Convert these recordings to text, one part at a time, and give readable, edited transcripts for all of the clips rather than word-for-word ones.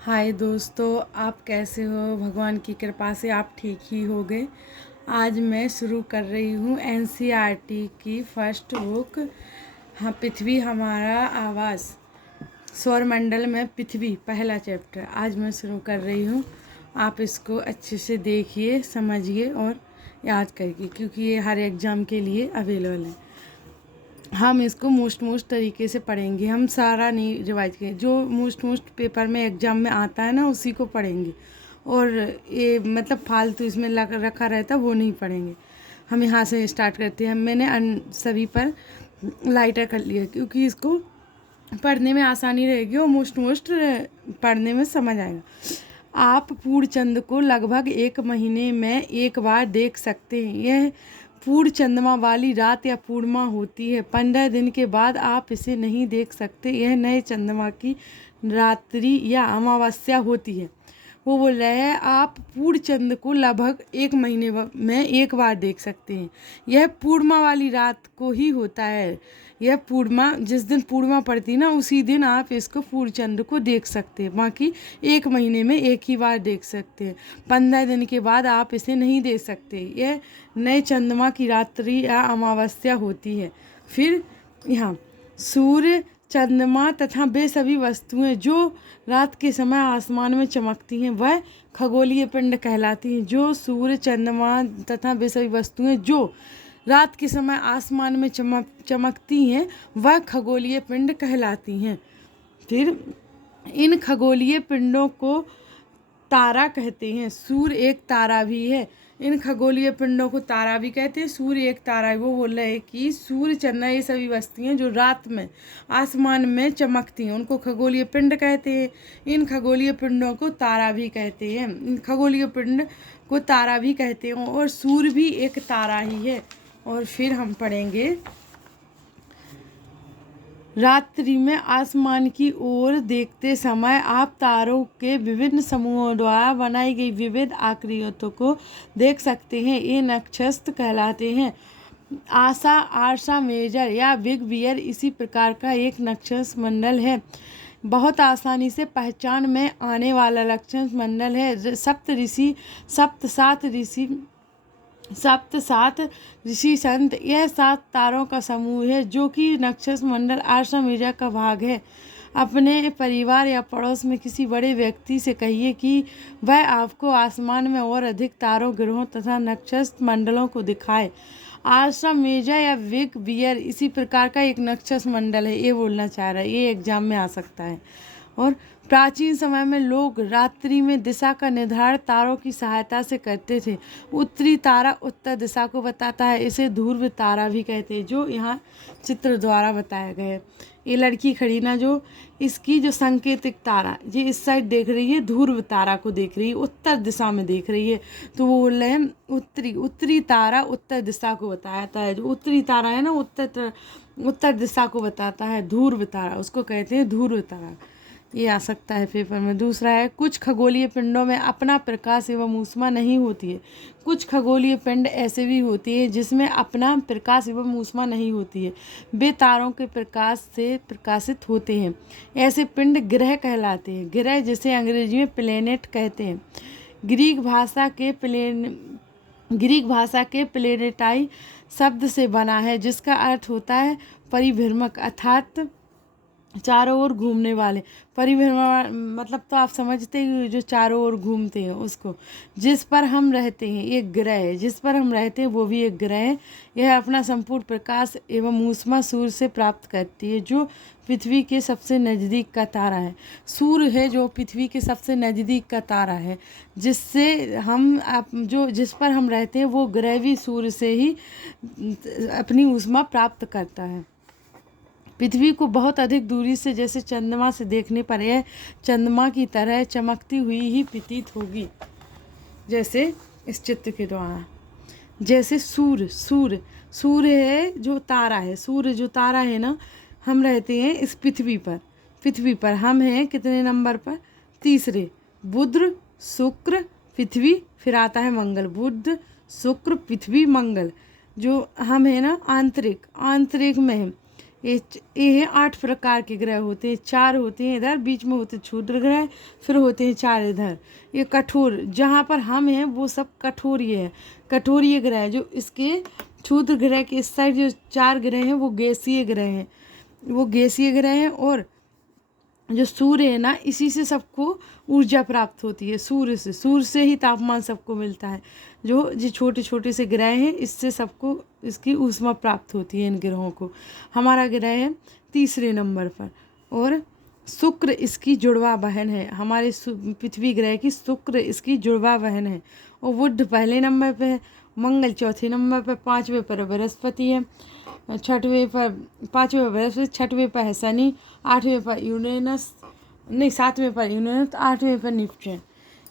हाय दोस्तों, आप कैसे हो? भगवान की कृपा से आप ठीक ही हो गए। आज मैं शुरू कर रही हूँ एनसीईआरटी की फर्स्ट बुक। हाँ, पृथ्वी हमारा आवास, सौरमंडल में पृथ्वी, पहला चैप्टर आज मैं शुरू कर रही हूँ। आप इसको अच्छे से देखिए, समझिए और याद करिए, क्योंकि ये हर एग्ज़ाम के लिए अवेलेबल है। हम इसको मोस्ट तरीके से पढ़ेंगे, हम सारा नहीं रिवाइज करेंगे। जो मोस्ट पेपर में एग्ज़ाम में आता है ना, उसी को पढ़ेंगे। और ये मतलब फालतू इसमें रखा रहता वो नहीं पढ़ेंगे। हम यहाँ से स्टार्ट करते हैं। मैंने सभी पर लाइटर कर लिया, क्योंकि इसको पढ़ने में आसानी रहेगी और मोस्ट पढ़ने में समझ आएगा। आप पूर्णचंद्र को लगभग 1 महीने में एक बार देख सकते हैं। यह पूर्ण चंद्रमा वाली रात या पूर्णिमा होती है। 15 दिन के बाद आप इसे नहीं देख सकते। यह नए चंद्रमा की रात्रि या अमावस्या होती है। वो बोल रहे हैं आप पूर्ण चंद्र को लगभग 1 महीने में एक बार देख सकते हैं। यह पूर्णिमा वाली रात को ही होता है। यह पूर्णिमा, जिस दिन पूर्णिमा पड़ती है ना, उसी दिन आप इसको पूर्ण चंद्र को देख सकते हैं। बाकी 1 महीने में एक ही बार देख सकते हैं। 15 दिन के बाद आप इसे नहीं देख सकते। यह नए चंद्रमा की रात्रि या अमावस्या होती है। फिर यहाँ सूर्य, चंद्रमा तथा वे सभी वस्तुएं जो रात के समय आसमान में चमकती हैं वह खगोलीय पिंड कहलाती हैं। जो सूर्य, चंद्रमा तथा वे सभी वस्तुएं जो रात के समय आसमान में चमकती हैं वह खगोलीय पिंड कहलाती हैं। फिर इन खगोलीय पिंडों को तारा कहते हैं। सूर्य एक तारा भी है। इन खगोलीय पिंडों को तारा भी कहते हैं, सूर्य एक तारा है। वो बोल रहे हैं कि सूर्य, चंद्रमा, ये सभी वस्तुएं जो रात में आसमान में चमकती हैं उनको खगोलीय पिंड कहते हैं। इन खगोलीय पिंडों को तारा भी कहते हैं। इन खगोलीय पिंड को तारा भी कहते हैं और सूर्य भी एक तारा ही है। और फिर हम पढ़ेंगे रात्रि में आसमान की ओर देखते समय आप तारों के विभिन्न समूहों द्वारा बनाई गई विविध आकृतियों को देख सकते हैं। ये नक्षत्र कहलाते हैं। आशा, आर्सा मेजर या बिग बियर इसी प्रकार का एक नक्षत्र मंडल है। बहुत आसानी से पहचान में आने वाला नक्षत्र मंडल है। सप्त सात ऋषि संत, यह 7 तारों का समूह है जो कि नक्षत्र मंडल आर्सा मेजर का भाग है। अपने परिवार या पड़ोस में किसी बड़े व्यक्ति से कहिए कि वह आपको आसमान में और अधिक तारों, ग्रहों तथा नक्षत्र मंडलों को दिखाए। आर्सा मेजर या बिग बियर इसी प्रकार का एक नक्षत्र मंडल है, ये बोलना चाह रहा है। ये एग्जाम में आ सकता है। और प्राचीन समय में लोग रात्रि में दिशा का निर्धारण तारों की सहायता से करते थे। उत्तरी तारा उत्तर दिशा को बताता है, इसे ध्रुव तारा भी कहते हैं, जो यहाँ चित्र द्वारा बताया गया है। ये लड़की खड़ी ना, जो इसकी जो संकेतिक तारा जी इस साइड देख रही है, ध्रुव तारा को देख रही है, उत्तर दिशा में देख रही है। तो वो बोल रहे हैं उत्तरी तारा उत्तर दिशा को बताता है। जो उत्तरी तारा है ना, उत्तर दिशा को बताता है। ध्रुव तारा उसको कहते हैं, ध्रुव तारा। ये आ सकता है पेपर में। दूसरा है कुछ खगोलीय पिंडों में अपना प्रकाश एवं ऊष्मा नहीं होती है। कुछ खगोलीय पिंड ऐसे भी होती है जिसमें अपना प्रकाश एवं ऊष्मा नहीं होती है। वे तारों के प्रकाश से प्रकाशित होते हैं। ऐसे पिंड ग्रह कहलाते हैं। ग्रह जिसे अंग्रेजी में प्लेनेट कहते हैं। ग्रीक भाषा के प्लेनेटाई शब्द से बना है, जिसका अर्थ होता है परिभ्रमक, अर्थात चारों ओर घूमने वाले। परिभ्रमण मतलब तो आप समझते ही, जो चारों ओर घूमते हैं उसको। जिस पर हम रहते हैं एक ग्रह है, जिस पर हम रहते हैं वो भी एक ग्रह है। यह अपना संपूर्ण प्रकाश एवं ऊष्मा सूर्य से प्राप्त करती है, जो पृथ्वी के सबसे नज़दीक का तारा है। सूर्य है जो पृथ्वी के सबसे नज़दीक का तारा है, जिससे जिस पर हम रहते हैं वो ग्रह भी सूर्य से ही अपनी ऊष्मा प्राप्त करता है। पृथ्वी को बहुत अधिक दूरी से, जैसे चंद्रमा से देखने पर यह चंद्रमा की तरह चमकती हुई ही प्रतीत होगी, जैसे इस चित्र के द्वारा। जैसे सूर्य है जो तारा है। सूर्य जो तारा है ना, हम रहते हैं इस पृथ्वी पर हम हैं कितने नंबर पर? तीसरे। बुध, शुक्र, पृथ्वी, फिर आता है मंगल। बुध, शुक्र, पृथ्वी, मंगल। जो हम है ना आंतरिक में है। ये 8 प्रकार के ग्रह होते हैं। 4 होते हैं इधर, बीच में होते क्षुद्र ग्रह, फिर होते हैं 4 इधर। ये कठोर, जहाँ पर हम हैं वो सब कठोरीय है, कठोरीय ग्रह। जो इसके क्षुद्र ग्रह के इस साइड जो 4 ग्रह हैं वो गैसीय ग्रह हैं, वो गैसीय ग्रह हैं। और जो सूर्य है ना, इसी से सबको ऊर्जा प्राप्त होती है, सूर्य से ही तापमान सबको मिलता है। जो छोटे छोटे से ग्रह हैं, इससे सबको इसकी ऊष्मा प्राप्त होती है इन ग्रहों को। हमारा ग्रह है तीसरे नंबर पर, और शुक्र इसकी जुड़वा बहन है। हमारे पृथ्वी ग्रह की शुक्र इसकी जुड़वा बहन है। और बुध पहले नंबर पे है, मंगल चौथे नंबर पर, 5वें पर बृहस्पति है, 6वें पर 5वें पर बृहस्पति, 6वें पर है शनि, 8वें पर यूरेनस, नहीं 7वें पर यूरेनस, 8वें पर नेपच्यून।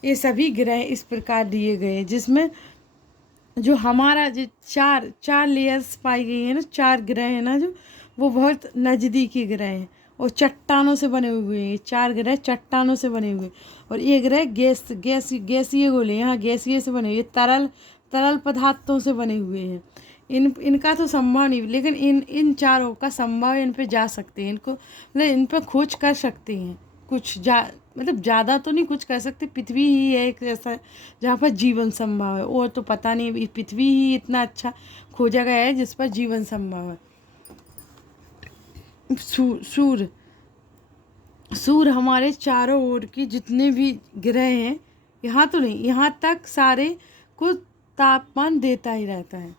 ये सभी ग्रह इस प्रकार दिए गए, जिसमें जो हमारा जो चार लेयर्स पाई गई है ना, 4 ग्रह है ना, जो वो बहुत नज़दीकी ग्रह हैं और चट्टानों से बने हुए हैं। 4 ग्रह चट्टानों से बने हुए, और ये ग्रह गैसीय गोले, यहाँ गैसीय से बने हुए, तरल पदार्थों से बने हुए हैं। इनका तो संभव नहीं, लेकिन इन चारों का संभव है, इन पे जा सकते हैं, इनको मतलब इन पर खोज कर सकते हैं। कुछ मतलब ज़्यादा तो नहीं कुछ कर सकते। पृथ्वी ही है एक ऐसा जहाँ पर जीवन संभव है, और तो पता नहीं, पृथ्वी ही इतना अच्छा खोजा गया है जिस पर जीवन संभव है। सूर्य हमारे चारों ओर की जितने भी ग्रह हैं, यहाँ तो नहीं, यहाँ तक सारे को तापमान देता ही रहता है।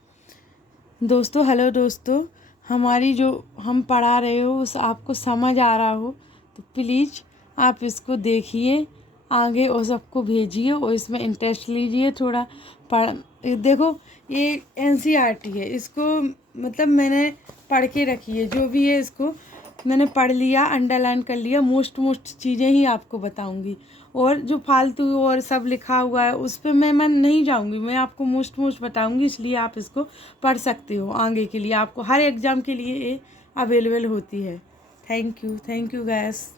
दोस्तों, हेलो दोस्तों, हमारी जो हम पढ़ा रहे हो उस आपको समझ आ रहा हो तो प्लीज़ आप इसको देखिए आगे और सबको भेजिए, और इसमें इंटरेस्ट लीजिए थोड़ा। देखो, ये NCERT है, इसको मतलब मैंने पढ़ के रखी है, जो भी है इसको मैंने पढ़ लिया, अंडरलाइन कर लिया। मोस्ट चीज़ें ही आपको बताऊंगी, और जो फालतू और सब लिखा हुआ है उस पर मैं नहीं जाऊंगी, मैं आपको मोस्ट बताऊंगी। इसलिए आप इसको पढ़ सकते हो आगे के लिए, आपको हर एग्ज़ाम के लिए ये अवेलेबल होती है। Thank you gas.